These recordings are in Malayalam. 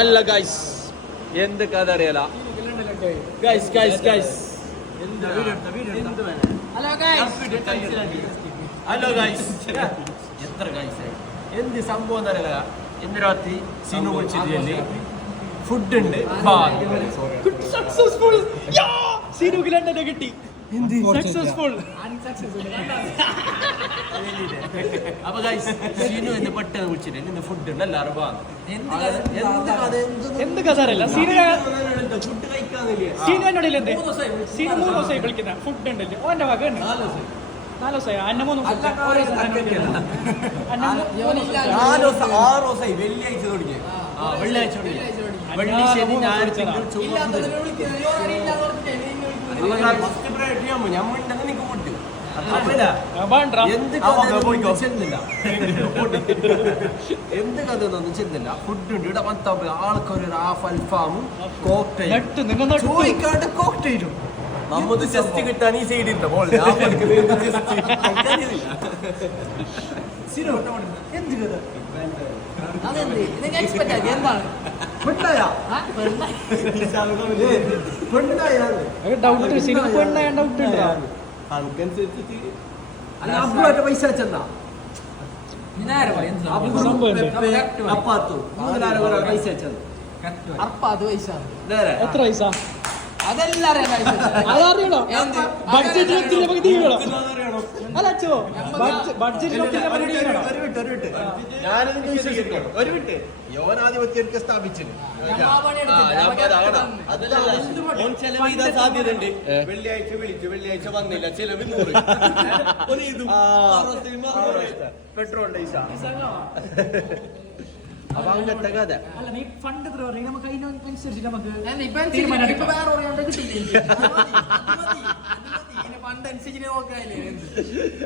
അല്ല ഗൈസ് എന്ത് കഥ അറിയാല? Guys guys guys hello guys എത്ര ഗൈസ് എന്ത് സംഭവം എന്നറിയില്ല ഇന്ന് രാത്രി സിനിമ വിളിച്ചില്ലേ ഫുഡ് ഉണ്ട്. സക്സസ്ഫുൾ സിനു കിലണ്ടനെ കിട്ടി. എന്ത് സക്സസ്ഫുൾ അപ്പൊ ഗൈസ് സീനു എന്ന് പെട്ടെന്ന് വിളിച്ചിട്ട് ഇന്ന് ഫുഡ് ഉണ്ട് എല്ലാവരും വാ എന്ത് കഥ അറിയില്ല. സീന ഫുഡ് കഴിക്കാന്നില്ലേ സീന എന്നോട് എന്ത്? സീന മൂന്ന് ദിവസമായി വിളിക്കുന്ന. ഫുഡ് ഉണ്ടല്ലോ? ഓന്റെ വക ഉണ്ട്. നാല് ദിവസമായി അന്ന മൂന്ന്. നാല് ദിവസം ആറ് ദിവസമായി വെള്ളിയാഴ്ച തുടങ്ങി. വെള്ളിയാഴ്ച തുടങ്ങി. വെള്ളി ശനി ഞായർ തിങ്കൾ ചൊവ്വ ഞമ്മളുണ്ടെങ്കിൽ ഫുഡ് ആ, വേണ്ട. എന്ത് എന്ത് കഥ ഒന്നും ചെന്നില്ല. ഫുഡ് ഉണ്ട് ഇവിടെ പത്താ ആൾക്കൊരു ഹാഫ് അൽഫാമും നെട്ട്. ചോദിക്കാണ്ട് കോക്ടെയിലും നമ്മത് ചെസ്റ്റ് കിട്ടാൻ ഈ സൈഡിൽ എന്ത് കഥ? അതെന്ത്? നിങ്ങൾ എക്സ്പെക്ട് ആക്കി എന്താണ്? പൈസ ഒരാൾ പൈസ വെച്ചത്. അറുപത് പൈസ നേരെ എത്ര പൈസ? അതെല്ലാം പൈസ. ബഡ്ജറ്റ് അല്ല അച്ഛോ ബഡ്ജറ്റ് ഒത്തിരി നമുക്ക് ഒരു വിട്ട് ഒരു വിട്ട് ഞാനത് വിശ്വസിക്കണം ഒരു വിട്ട് യോനാധിപത്യർക്ക് സ്ഥാപിച്ചത് പണി എടുത്തില്ല. സാധ്യതയുണ്ട്. വെള്ളിയാഴ്ച വിളിച്ചു വെള്ളിയാഴ്ച വന്നില്ല. ചെലവ് നൂറ്. ഒരു ഇതും. പെട്രോൾ ഡൈസ അപ്പൊ അങ്ങനത്തെ കഥ. അല്ല നീ ഫണ്ട് എത്ര പറയും നമുക്ക് അതിനനുസരിച്ച് നമുക്ക്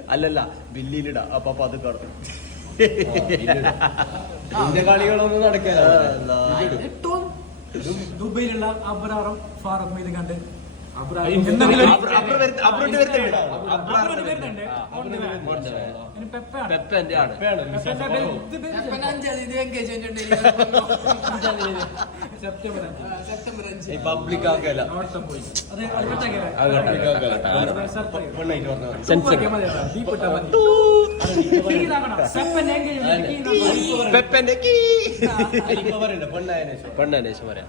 അല്ലല്ല ബില്ലിലിട അപ്പൊ അപ്പൊ അത് കടക്കും ഇതിന്റെ കളികളൊന്നും ഏറ്റവും ദുബൈയിലുള്ള അബ്രാറും ഫാറൂഖും ഇത് കണ്ട് പെപ്പന്റെ ആണ് പബ്ലിക് സെൻസർ പെപ്പന്റെ പെണ്ണായതിനു ശേഷം പറയാം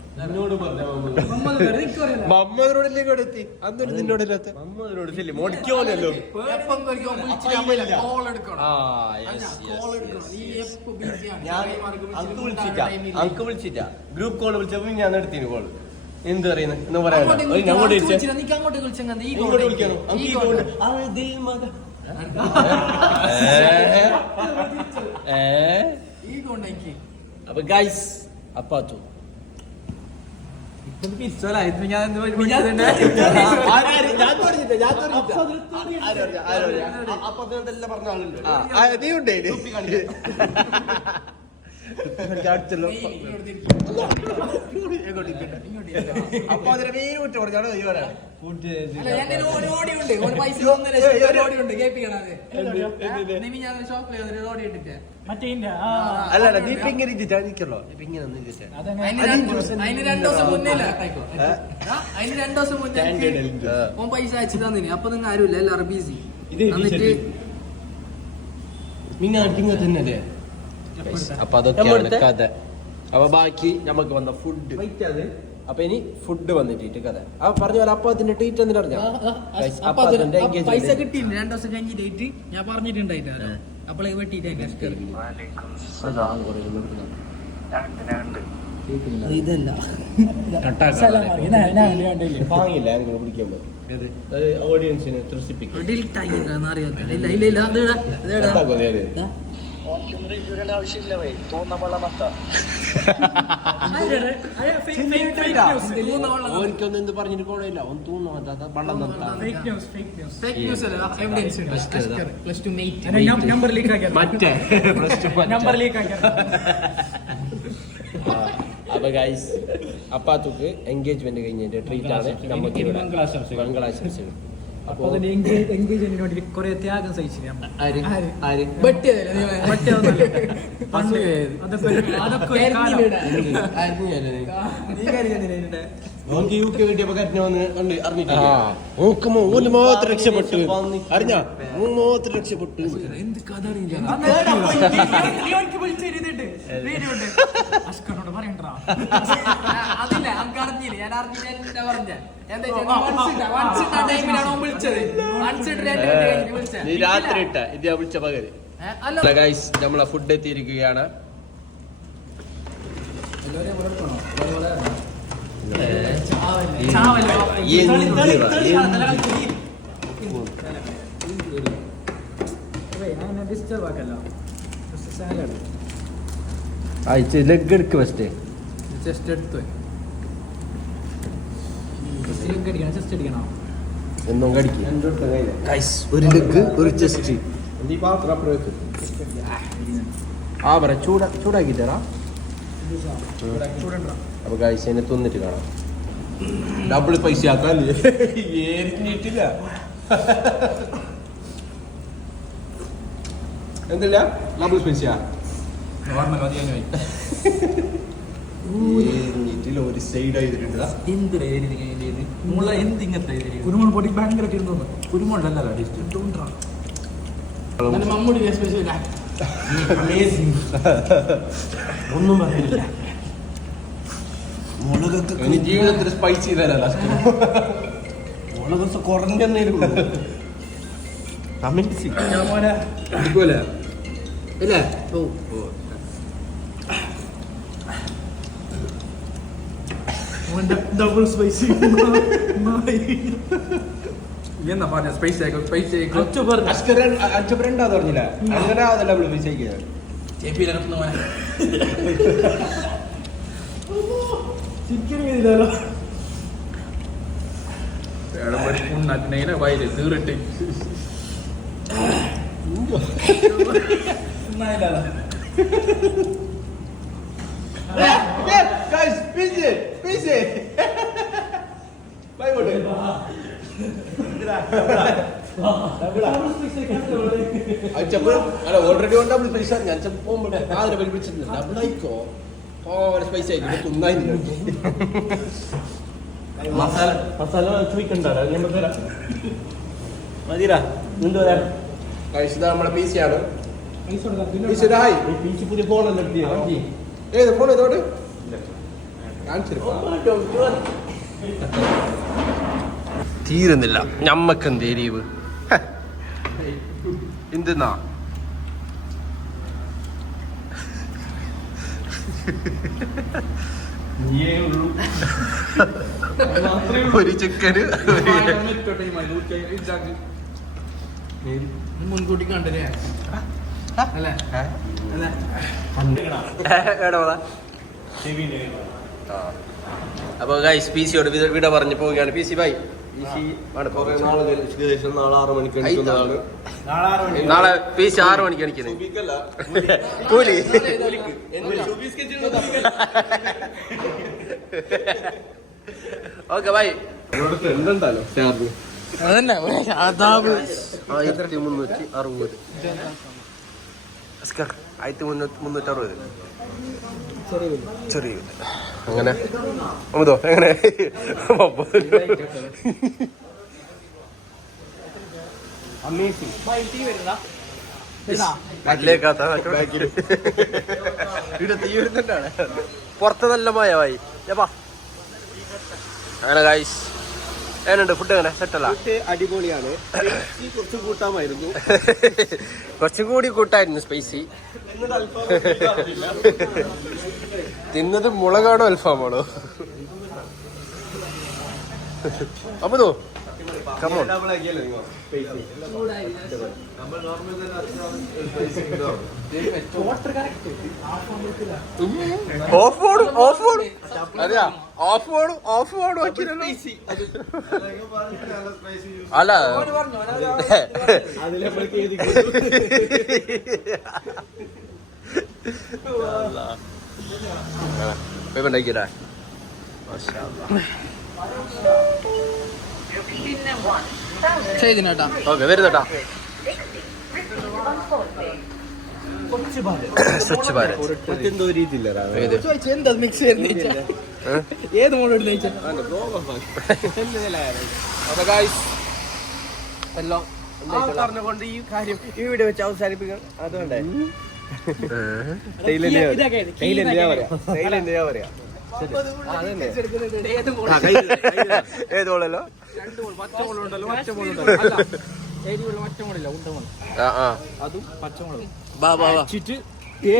കൊടുത്തി അന്നൊരു അങ്ക് കൂട്ടാൻ വിളിച്ചിട്ടാ അങ്ക് വിളിച്ചിട്ടാ ഗ്രൂപ്പ് കോൾ വിളിച്ചപ്പോ ഞാൻ എടുത്തിന് കോൾ എന്ത് പറയുന്നത് എന്ന് വിളിക്കണം, അങ്ങോട്ട് അങ്ക് ഏ? എനിക്ക്. അപ്പൊ ഗൈസ് അപ്പാത്തു. നീ ഉണ്ടേ തിരിക്ക്. അപ്പൊ അതിനെ മെയിൻ കുറ്റം പറഞ്ഞാണ് ഓടി- ഓടിയുണ്ട്. ഒരു പൈസ ഓടിയുണ്ട്. കേൾപ്പിക്കണം അത്. ഞാൻ ഷോപ്പിൽ ഒരു ഓടി ഇട്ടിട്ട്. അല്ല അല്ല നീ ഇപ്പൊ ഇങ്ങനെ ഇപ്പൊ ഒന്ന് അതിന് രണ്ട് അതിന് ദിവസം മുന്നേ അതിന് രണ്ടു ദിവസം മുന്നേ എനിക്ക് ഓൻ പൈസ അയച്ചു തന്നിന്. അപ്പൊ നിങ്ങൾ ആരുമില്ല എല്ലാവരും ബിസി എന്നിട്ട് അപ്പൊ അതൊക്കെയാണ് കഥ. അപ്പൊ ബാക്കി നമുക്ക് വന്ന ഫുഡ് അപ്പൊ ഇനി ഫുഡ് വന്നിട്ട് കഥ. ആ പറഞ്ഞ പോലെ അപ്പൊ അതിന്റെ ട്രീറ്റ് എന്തിനാ പറഞ്ഞു പൈസ കിട്ടിയില്ല? രണ്ടു ദിവസം കഴിഞ്ഞിട്ട് ഞാൻ പറഞ്ഞിട്ടുണ്ടായിട്ട് ഇതല്ല. കണ്ടില്ലേ. വാങ്ങില്ല ഞങ്ങൾ പിടിക്കുമ്പോ ഓഡിയൻസിനെ ത്രസിപ്പിക്കും. ഇടാ. എന്താ പറഞ്ഞിട്ട് കോഴയില്ല അവൻ തോന്നുന്നു വെള്ളം അപ്പൊ ഗൈസ് അപ്പാത്തുക്ക് എൻഗേജ്മെന്റ് കഴിഞ്ഞതിന്റെ ട്രീറ്റ് ആണ് നമുക്ക് ഇവിടെ മംഗളാശംസകൾ. എൻഗേജ്മെന്റിന് ത്യാഗം സഹിച്ചു നമ്മൾ ആര് ആര് വെട്ടിയതല്ലേ നീ പണ്ട് അതൊക്കെ ഒരു- അതൊക്കെ ഒരു കാലം. അറിഞ്ഞല്ലേ നീ? നീ കരുതിയെന്തിനാ ഇതിന്റെ? യു കെ കിട്ടിയപ്പോ കരഞ്ഞ വന്ന് കണ്ട് ആ നോക്കുമ്പോ ഓൽ മാത്രം രക്ഷപ്പെട്ടു അറിഞ്ഞ മാത്രം രക്ഷപ്പെട്ടു എന്ത് കഥ അറിയില്ല വീഡിയോ പറയണ്ടാ. അതില്ല നമുക്ക് അറിഞ്ഞില്ല ഞാൻ അറിഞ്ഞില്ല പറഞ്ഞ നീ രാത്രി ഇട്ട ഇത് ഞാൻ വിളിച്ച പകൽ ഗൈസ് നമ്മളെ ഫുഡ് എത്തിയിരിക്കുകയാണ് ഡിസ്റ്റർബ് ആക്കല്ലോ സാലഡ്. അയച്ച് ലെഗ് എടുക്ക് ഫസ്റ്റ് എടുത്തു കടിക്കും ഒരു ലെഗ് ഒരു ചെസ്റ്റ് ആ പറ ചൂട ചൂടാക്കി തരാം. ചൂടുണ്ടോ? അപ്പൊ ഗൈസ് എന്നെ തിന്നിട്ട് കാണാം. ഡബിൾ പൈസ എന്തില്ല? ഡബിൾ ഏരിഞ്ഞിട്ടില്ല ഒരു സൈഡ് ചെയ്തിട്ടുണ്ട് കഴിഞ്ഞത് മുള എന്ത് ഇങ്ങനത്തെ കുരുമുളക് പൊടി ഭയങ്കര തോന്നുന്നു കുരുമുണ്ടല്ലോ മമ്മൂടി സ്പെഷ്യൽ ഒന്നും പറഞ്ഞില്ല മുളകൊക്കെ ജീവിതത്തിൽ സ്പൈസി തരല്ല മുളകൊക്കെ മോനെ എടുക്കൂല ഇല്ല? ഓ. ഡബിൾ സ്പൈസി എന്നാ പറഞ്ഞ? സ്പൈസ് ആയിക്കോ സ്പൈസ് ആയിക്കോ അച്ഛൻ രണ്ടാന്ന് പറഞ്ഞില്ല? അങ്ങനെ ഡബിൾ സ്പൈസ് ആക്കിയത് മോനെ ചിക്കൻ ചെയ്താലോ ഉണ്ണാട്ടിനെ വയൽ തീറിട്ട് അല്ല ഓൾറെഡി ഡബിൾ പൈസ. ഞാൻ ഡബിൾ ആയിക്കോ? തിന്നായിരുന്നു മസാല മസാല ചോദിക്കണ്ട ഞാൻ തരാം മതിരാ നിന്റെ തരാം ഹായ് പുതിയ ഫോണെല്ലാം ഏത് ഫോൺ ഇതോട്ട് കാണിച്ചിരുപ്പോ തീരുന്നില്ല. ഞമ്മക്കെന്ത് എരിവ് എന്തെന്നാ? ഒരു അല്ലേ അപ്പൊ ഗൈസ് പി സിയോട് വിട പറഞ്ഞു പോവുകയാണ്. പി സി ബൈ നാൾ പീസ് ആറ് മണിക്ക് അടിക്കുന്നത്. കൂലി. Okay bye. ചാർജ് അതന്നെ അതാവ് ആയിരത്തി മുന്നൂറ്റി അറുപത്. അസ്കർ ചെറിയ. അങ്ങനെ അമിതോ എങ്ങനെ പുറത്ത് നല്ല മായ വായി അങ്ങനെ ഗൈസ് എങ്ങനെയുണ്ട്? ഫുഡ് എങ്ങനെ? സെറ്റല്ല അടിപൊളിയാണ്. കുറച്ച് കൂട്ടാമായിരുന്നു. കുറച്ചും കൂടി കൂട്ടായിരുന്നു സ്പൈസി തിന്നത് മുളകാണോ അൽഫാമാണോ? അമ്മതോ ഓഫ് ഓടും ഓഫ് ഓടും അതെയാ? ഓഫ് ഓടും ഓഫ് ആക്കിയല്ലോ അല്ല. അതിലേക്ക് മാഷാ പോയി ഓക്കെ വരുന്നട്ടാ. സ്വച്ഛ് ഭാരത്. എന്താ മിക്സ്? ഏത് എല്ലാം പറഞ്ഞുകൊണ്ട് ഈ കാര്യം ഈ വീഡിയോ വെച്ച് അവസാനിപ്പിക്കണം അതുകൊണ്ടേ. ഏത് മോളല്ലോ ആ ആ. അതും പച്ചമുളകും ബാ ബാ ബാ.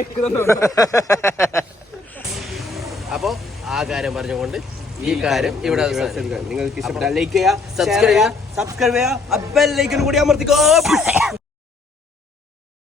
അപ്പോ ആ കാര്യം പറഞ്ഞുകൊണ്ട് ഈ കാര്യം ഇവിടെ. നിങ്ങൾക്ക് ഇഷ്ടപ്പെട്ടാൽ ലൈക്ക് ചെയ്യുക സബ്സ്ക്രൈബ് ചെയ്യുക. സബ്സ്ക്രൈബ് ചെയ്യുക ബെൽ ലൈക്കൻ കൂടി അമർത്തിക്കോ.